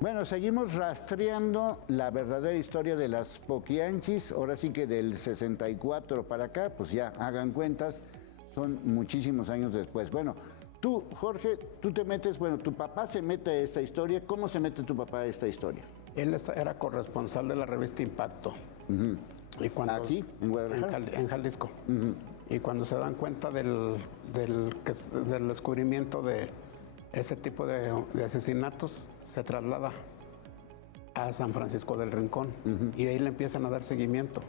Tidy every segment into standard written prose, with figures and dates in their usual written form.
Bueno, seguimos rastreando la verdadera historia de las Poquianchis, ahora sí que del 64 para acá, pues ya hagan cuentas, son muchísimos años después. Bueno, tú, Jorge, tú te metes, bueno, tu papá se mete a esta historia, ¿cómo se mete tu papá a esta historia? Él era corresponsal de la revista Impacto. Y cuando, ¿aquí, en Guadalajara? En Jalisco. Y cuando se dan cuenta del descubrimiento de ese tipo de asesinatos, se traslada a San Francisco del Rincón y de ahí le empiezan a dar seguimiento.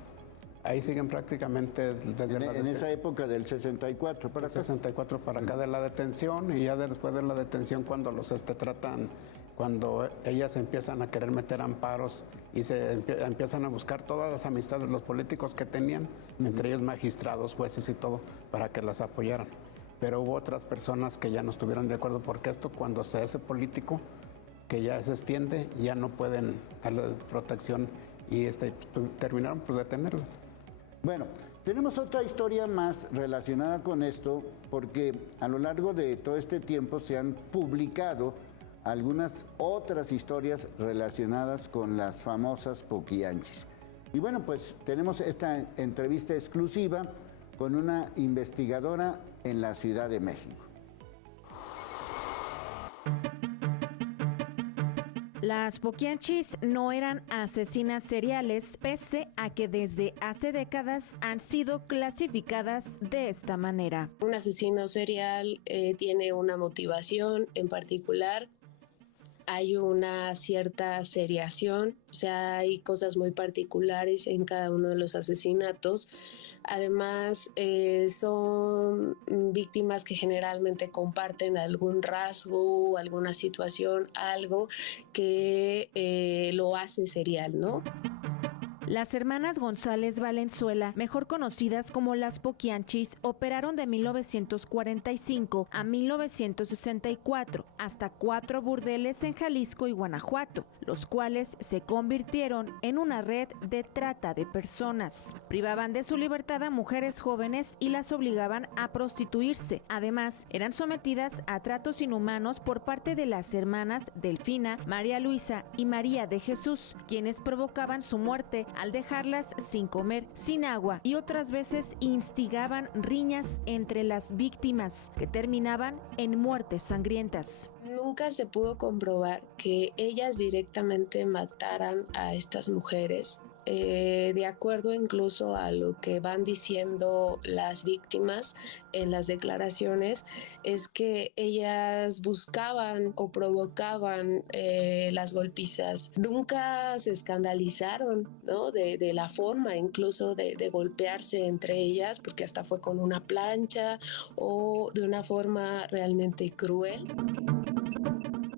Ahí siguen prácticamente desde en esa época del 64 para acá. 64 para acá de la detención, y ya después de la detención cuando los tratan, cuando ellas empiezan a querer meter amparos y se empiezan a buscar todas las amistades, los políticos que tenían, entre ellos magistrados, jueces y todo, para que las apoyaran. Pero hubo otras personas que ya no estuvieron de acuerdo, porque esto, cuando se hace político, que ya se extiende, ya no pueden darle protección, y terminaron por detenerlas. Bueno, tenemos otra historia más relacionada con esto, porque a lo largo de todo este tiempo se han publicado algunas otras historias relacionadas con las famosas Poquianchis. Y bueno, pues tenemos esta entrevista exclusiva con una investigadora en la Ciudad de México. Las Poquianchis no eran asesinas seriales, pese a que desde hace décadas han sido clasificadas de esta manera. Un asesino serial tiene una motivación en particular. Hay una cierta seriación, o sea, hay cosas muy particulares en cada uno de los asesinatos. Además, son víctimas que generalmente comparten algún rasgo, alguna situación, algo que lo hace serial, ¿no? Las hermanas González Valenzuela, mejor conocidas como las Poquianchis, operaron de 1945 a 1964 hasta 4 burdeles en Jalisco y Guanajuato, los cuales se convirtieron en una red de trata de personas. Privaban de su libertad a mujeres jóvenes y las obligaban a prostituirse. Además, eran sometidas a tratos inhumanos por parte de las hermanas Delfina, María Luisa y María de Jesús, quienes provocaban su muerte al dejarlas sin comer, sin agua, y otras veces instigaban riñas entre las víctimas que terminaban en muertes sangrientas. Nunca se pudo comprobar que ellas directamente mataran a estas mujeres. De acuerdo incluso a lo que van diciendo las víctimas en las declaraciones, es que ellas buscaban o provocaban las golpizas. Nunca se escandalizaron, ¿no? de la forma incluso de golpearse entre ellas, porque hasta fue con una plancha o de una forma realmente cruel.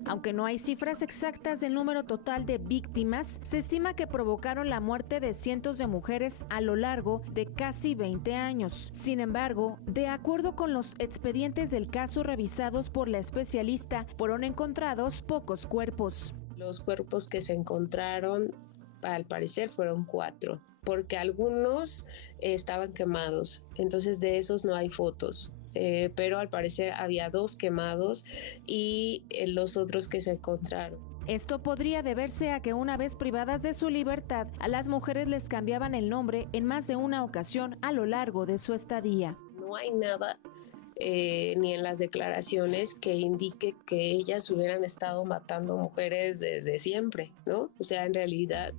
Aunque no hay cifras exactas del número total de víctimas, se estima que provocaron la muerte de cientos de mujeres a lo largo de casi 20 años. Sin embargo, de acuerdo con los expedientes del caso revisados por la especialista, fueron encontrados pocos cuerpos. Los cuerpos que se encontraron, al parecer, fueron 4, porque algunos estaban quemados, entonces de esos no hay fotos. Pero al parecer había 2 quemados y los otros que se encontraron. Esto podría deberse a que una vez privadas de su libertad, a las mujeres les cambiaban el nombre en más de una ocasión a lo largo de su estadía. No hay nada ni en las declaraciones que indique que ellas hubieran estado matando mujeres desde siempre, ¿no? O sea, en realidad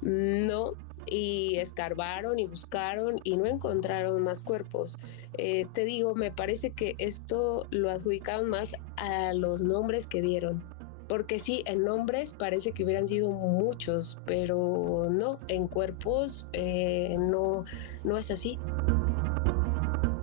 no. Y escarbaron y buscaron y no encontraron más cuerpos. Te digo, me parece que esto lo adjudicaban más a los nombres que dieron, porque sí, en nombres parece que hubieran sido muchos, pero no, en cuerpos no es así.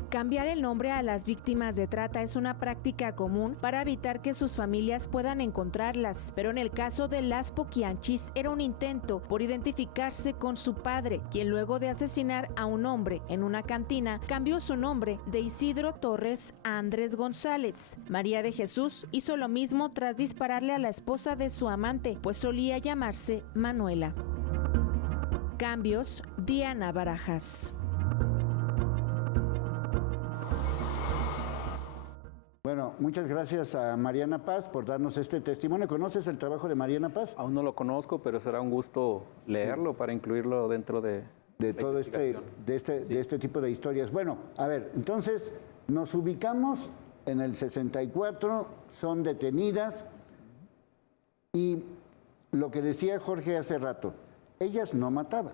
Cambiar el nombre a las víctimas de trata es una práctica común para evitar que sus familias puedan encontrarlas, pero en el caso de las Poquianchis era un intento por identificarse con su padre, quien luego de asesinar a un hombre en una cantina cambió su nombre de Isidro Torres a Andrés González. María de Jesús hizo lo mismo tras dispararle a la esposa de su amante, pues solía llamarse Manuela. Cambios, Diana Barajas. Bueno, muchas gracias a Mariana Paz por darnos este testimonio. ¿Conoces el trabajo de Mariana Paz? Aún no lo conozco, pero será un gusto leerlo para incluirlo dentro de todo de este tipo de historias. Bueno, a ver, entonces nos ubicamos en el 64, son detenidas y lo que decía Jorge hace rato, ellas no mataban,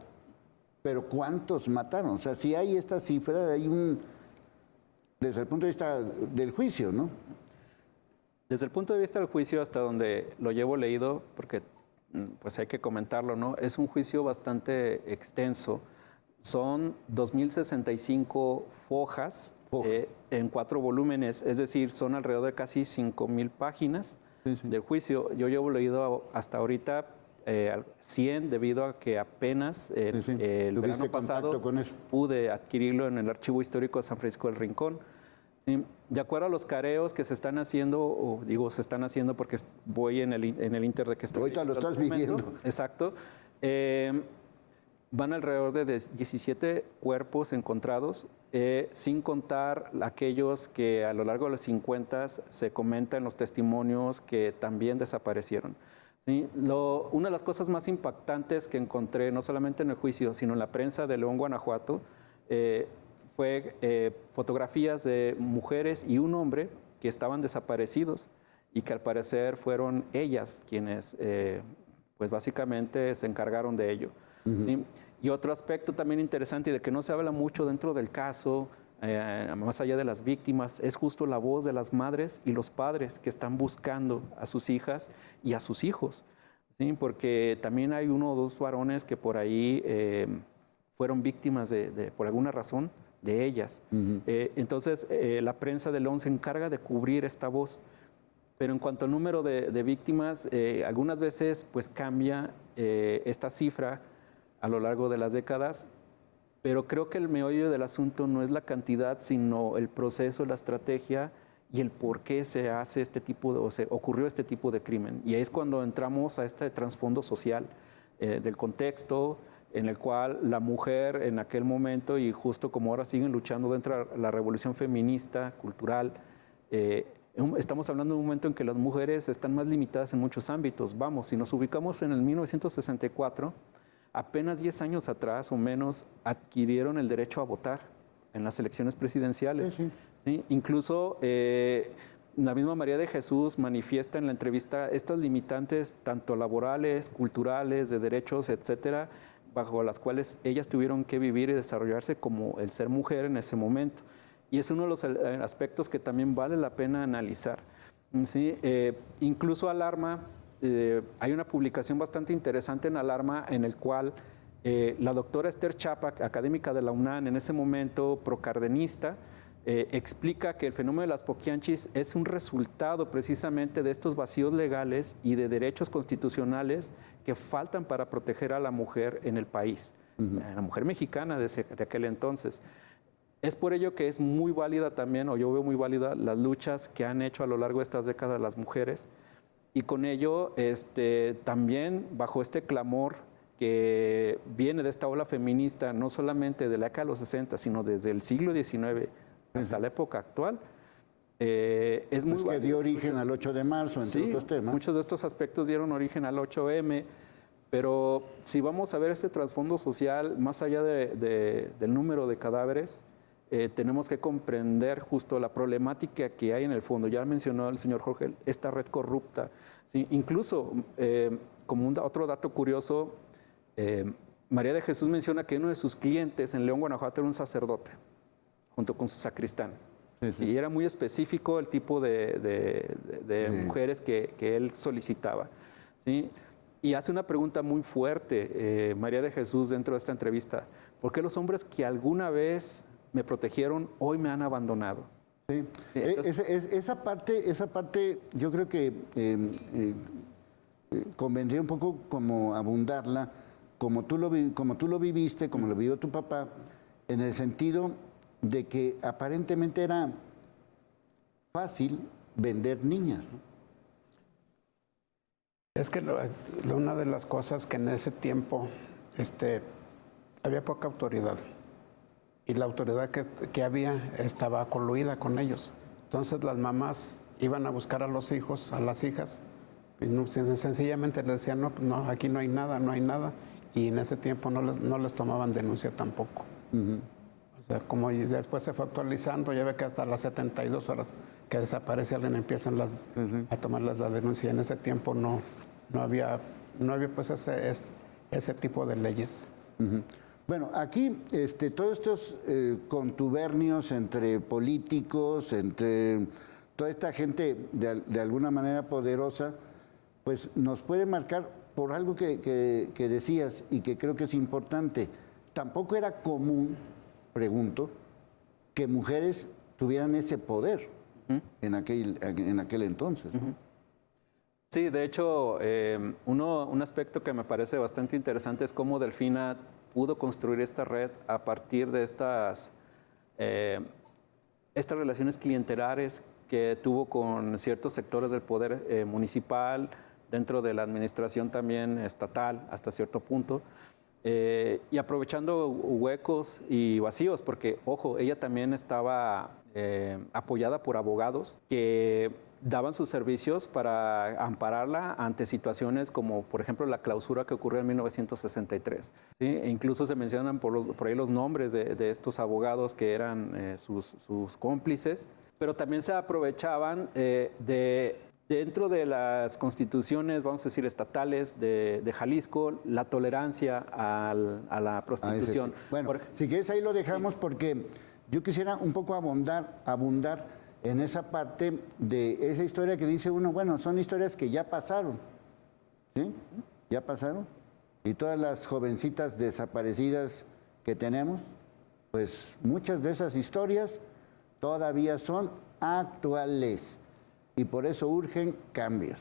pero ¿cuántos mataron? O sea, si hay esta cifra, desde el punto de vista del juicio, ¿no? Desde el punto de vista del juicio, hasta donde lo llevo leído, porque pues hay que comentarlo, ¿no? Es un juicio bastante extenso. Son 2.065 hojas en 4 volúmenes, es decir, son alrededor de casi 5.000 páginas del juicio. Yo llevo leído hasta ahorita 100 debido a que apenas el verano pasado pude adquirirlo en el Archivo Histórico de San Francisco del Rincón. ¿Sí? De acuerdo a los careos que se están haciendo, o digo se están haciendo porque voy en el inter de que estoy... Ahorita lo estás viviendo. Exacto. Van alrededor de 17 cuerpos encontrados, sin contar aquellos que a lo largo de los 50 se comenta en los testimonios que también desaparecieron. ¿Sí? Una de las cosas más impactantes que encontré, no solamente en el juicio, sino en la prensa de León, Guanajuato, fue fotografías de mujeres y un hombre que estaban desaparecidos y que al parecer fueron ellas quienes pues básicamente se encargaron de ello. ¿Sí? Y otro aspecto también interesante y de que no se habla mucho dentro del caso, más allá de las víctimas, es justo la voz de las madres y los padres que están buscando a sus hijas y a sus hijos, ¿sí? Porque también hay 1 o 2 varones que por ahí fueron víctimas por alguna razón de ellas. Entonces, la prensa de León se encarga de cubrir esta voz. Pero en cuanto al número de víctimas, algunas veces pues cambia esta cifra a lo largo de las décadas, pero creo que el meollo del asunto no es la cantidad, sino el proceso, la estrategia y el por qué se hace ocurrió este tipo de crimen. Y ahí es cuando entramos a este trasfondo social del contexto en el cual la mujer en aquel momento, y justo como ahora siguen luchando dentro de la revolución feminista, cultural, estamos hablando de un momento en que las mujeres están más limitadas en muchos ámbitos. Vamos, si nos ubicamos en el 1964, apenas 10 años atrás o menos adquirieron el derecho a votar en las elecciones presidenciales. ¿Sí? Incluso la misma María de Jesús manifiesta en la entrevista estas limitantes tanto laborales, culturales, de derechos, etcétera, bajo las cuales ellas tuvieron que vivir y desarrollarse como el ser mujer en ese momento. Y es uno de los aspectos que también vale la pena analizar. ¿Sí? Incluso Alarma, hay una publicación bastante interesante en Alarma en el cual la doctora Esther Chapa, académica de la UNAM, en ese momento procardenista, explica que el fenómeno de las poquianchis es un resultado precisamente de estos vacíos legales y de derechos constitucionales que faltan para proteger a la mujer en el país, a la mujer mexicana de aquel entonces. Es por ello que es muy válida también, o yo veo muy válida, las luchas que han hecho a lo largo de estas décadas las mujeres, y con ello también bajo este clamor que viene de esta ola feminista, no solamente de la década de los 60, sino desde el siglo XIX hasta la época actual, es muy que dio origen al 8 de marzo, entre otros temas. Muchos de estos aspectos dieron origen al 8M, pero si vamos a ver este trasfondo social, más allá del número de cadáveres, tenemos que comprender justo la problemática que hay en el fondo. Ya mencionó el señor Jorge, esta red corrupta. ¿Sí? Incluso, como otro dato curioso, María de Jesús menciona que uno de sus clientes en León, Guanajuato, era un sacerdote, junto con su sacristán. Y era muy específico el tipo de mujeres que él solicitaba. ¿Sí? Y hace una pregunta muy fuerte, María de Jesús, dentro de esta entrevista. ¿Por qué los hombres que alguna vez me protegieron, hoy me han abandonado? Sí. Entonces, esa parte yo creo que convendría un poco como abundarla, como tú lo viviste, como lo vivió tu papá, en el sentido de que aparentemente era fácil vender niñas, ¿no? Es que una de las cosas que en ese tiempo había poca autoridad. Y la autoridad que había estaba coluida con ellos. Entonces las mamás iban a buscar a los hijos, a las hijas, y sencillamente les decían, no, pues no, aquí no hay nada, no hay nada, y en ese tiempo no les tomaban denuncia tampoco. O sea, como y después se fue actualizando, ya ve que hasta las 72 horas que desaparece alguien empiezan a tomarles la denuncia. En ese tiempo no había pues ese tipo de leyes. Bueno, aquí todos estos contubernios entre políticos, entre toda esta gente de alguna manera poderosa, pues nos puede marcar por algo que decías y que creo que es importante. Tampoco era común, pregunto, que mujeres tuvieran ese poder en aquel entonces, ¿no? Sí, de hecho, un aspecto que me parece bastante interesante es cómo Delfina pudo construir esta red a partir de estas relaciones clientelares que tuvo con ciertos sectores del poder municipal, dentro de la administración también estatal hasta cierto punto, y aprovechando huecos y vacíos, porque, ojo, ella también estaba apoyada por abogados que daban sus servicios para ampararla ante situaciones como, por ejemplo, la clausura que ocurrió en 1963. ¿Sí? E incluso se mencionan por ahí los nombres de estos abogados que eran sus cómplices, pero también se aprovechaban dentro de las constituciones, vamos a decir, estatales de Jalisco, la tolerancia a la prostitución. Bueno, si quieres ahí lo dejamos porque yo quisiera un poco abundar en esa parte de esa historia que dice uno, bueno, son historias que ya pasaron, ¿sí? Ya pasaron. Y todas las jovencitas desaparecidas que tenemos, pues muchas de esas historias todavía son actuales y por eso urgen cambios.